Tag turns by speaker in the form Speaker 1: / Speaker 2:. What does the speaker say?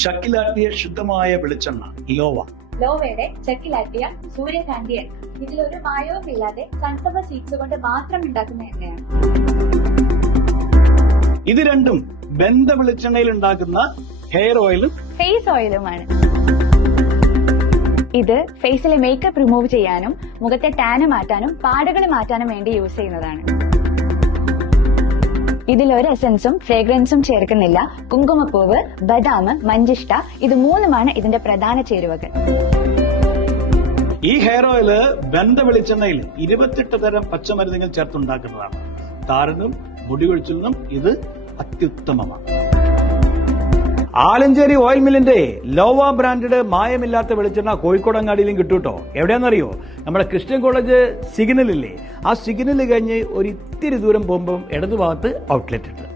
Speaker 1: ഷക്കിലാട്ടിയ ശുദ്ധമായ വെളിച്ചെണ്ണ ലോവ.
Speaker 2: ലോവയുടെ ചക്കിലാട്ടിയ സൂര്യകാന്തി എണ്ണ. ഇതിലൊരു മായവും ഇല്ലാതെ സൺഫ്ലവർ സീഡ്സ് കൊണ്ട് മാത്രം ഉണ്ടാക്കുന്ന എണ്ണയാണ്.
Speaker 1: ഇത് രണ്ടും ബന്ധ വെളിച്ചെണ്ണയിൽ ഉണ്ടാക്കുന്ന ഹെയർ ഓയിലും
Speaker 3: ഫേസ് ഓയിലുമാണ്. ഇത് ഫേസിലെ മേക്കപ്പ് റിമൂവ് ചെയ്യാനും മുഖത്തെ ടാന് മാറ്റാനും പാടുകൾ മാറ്റാനും വേണ്ടി യൂസ് ചെയ്യുന്നതാണ്. ഇതിൽ ഒരു എസൻസും ഫ്രേഗ്രൻസും ചേർക്കുന്നില്ല. കുങ്കുമപ്പൂവ് ബദാം മഞ്ചിഷ്ട ഇത് മൂന്നുമാണ് ഇതിന്റെ പ്രധാന ചേരുവകൾ.
Speaker 1: ഈ ഹെയർ ഓയിൽ ബന്ധ വെളിച്ചെണ്ണയിൽ ഇരുപത്തെട്ട് തരം പച്ചമരുന്നുകൾ ചേർത്തുണ്ടാക്കുന്നതാണ്. താരനും മുടി കൊഴിച്ചിലിനും ഇത് അത്യുത്തമമാണ്. ആലഞ്ചേരി ഓയിൽ മില്ലിന്റെ ലോവ ബ്രാൻഡഡ് മായമില്ലാത്ത വെളിച്ചെണ്ണ കോഴിക്കോടങ്ങാടിയിലും കിട്ടൂട്ടോ? എവിടെയാണെന്നറിയോ? നമ്മുടെ ക്രിസ്ത്യൻ കോളേജ് സിഗ്നലില്ലേ? ആ സിഗ്നൽ കഴിഞ്ഞ് ഒരു ഇത്തിരി ദൂരം പോകുമ്പോൾ ഇടതുഭാഗത്ത് ഔട്ട്ലെറ്റ് ഉണ്ട്.